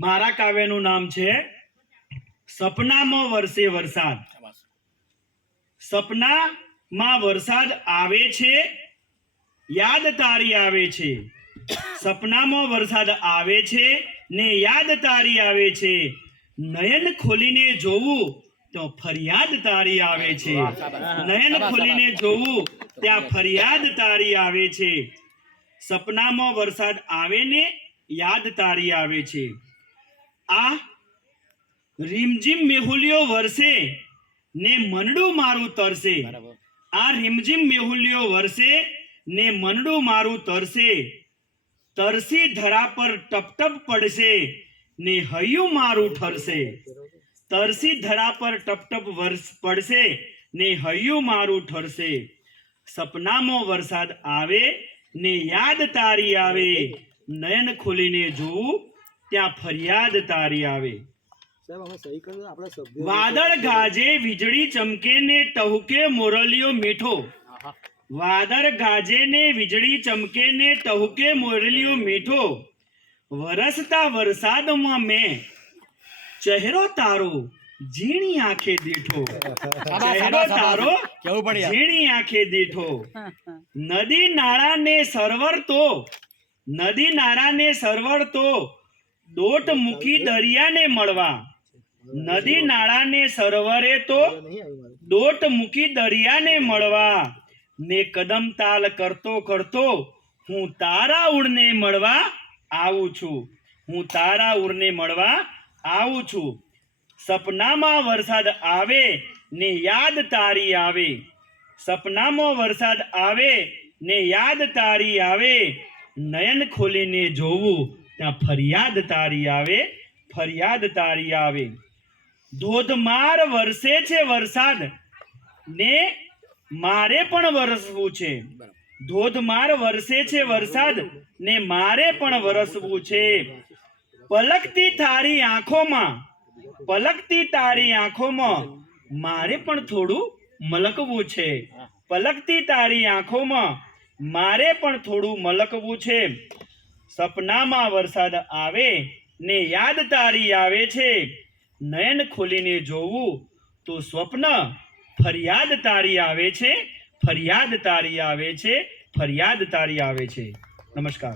મારા કાવ્યનું નામ છે સપનામાં વરસે વરસાદ. સપનામાં વરસાદ આવે છે યાદ તારી આવે છે. સપનામાં વરસાદ આવે છે ને યાદ તારી આવે છે. નયન ખોલીને જોવું તો ફરિયાદ તારી આવે છે. નયન ખોલીને જોવું ત્યાં ફરિયાદ તારી આવે છે. સપનામાં વરસાદ આવે ને યાદ તારી આવે છે. આ રીમઝીમ મેહુલિયો વરસે ને મનડું મારું તરસે. આ રીમઝીમ મેહુલિયો વરસે ને મનડું મારું તરસે. તરસી ધરા પર ટપટપ પડશે ને હૈયું મારું ઠરશે. તરસી ધરા પર ટપટપ વર્ષ પડશે ને હૈયું મારું ઠરશે. સપનામાં વરસાદ આવે ને યાદ તારી આવે. નયન ખોલીને જોવું ત્યાં ફરિયાદ તારી આવે. સાહેબ અમે સહી કરી દો આપણા સભ્યો વાદળ ગાજે વીજળી ચમકે ને ટહુકે મોરલીઓ મીઠો. વાદળ ગાજે ને વીજળી ચમકે ને ટહુકે મોરલીઓ મીઠો. વરસતા વરસાદમાં મેં ચહેરો તારો ઝીણી આંખે દીઠો. ચહેરો તારો ઝીણી આંખે દીઠો. નદી નાળાને સરવર તો નદી નાળાને સરવર તો દોટ મૂકી દરિયાને મળવા. નદી નાળાને સરવરે તો દોટ મૂકી દરિયાને મળવા. ને કદમ તાલ કરતો કરતો હું તારા ઉડને મળવા આવું છું. હું તારા ઉડને મળવા આવું છું. સપનામાં વરસાદ આવે ને યાદ તારી આવે. સપનામાં વરસાદ આવે ને યાદ તારી આવે. નયન ખોલીને જોવું ત્યાં ફરિયાદ તારી આવે, ફરિયાદ તારી આવે. ધોધમાર વરસે છે વરસાદ, ને મારે પણ વરસવું છે. ધોધમાર વરસે છે વરસાદ, ને મારે પણ વરસવું છે. પલકતી તારી આંખોમાં, પલકતી તારી આંખોમાં, મારે પણ થોડું મલકવું છે. પલકતી તારી આંખોમાં, મારે પણ થોડું મલકવું છે. સપનામાં વરસાદ આવે ને યાદ તારી આવે છે. નયન ખોલીને જોવું તો સ્વપ્ન ફરિયાદ તારી આવે છે. ફરિયાદ તારી આવે છે. ફરિયાદ તારી આવે છે. નમસ્કાર.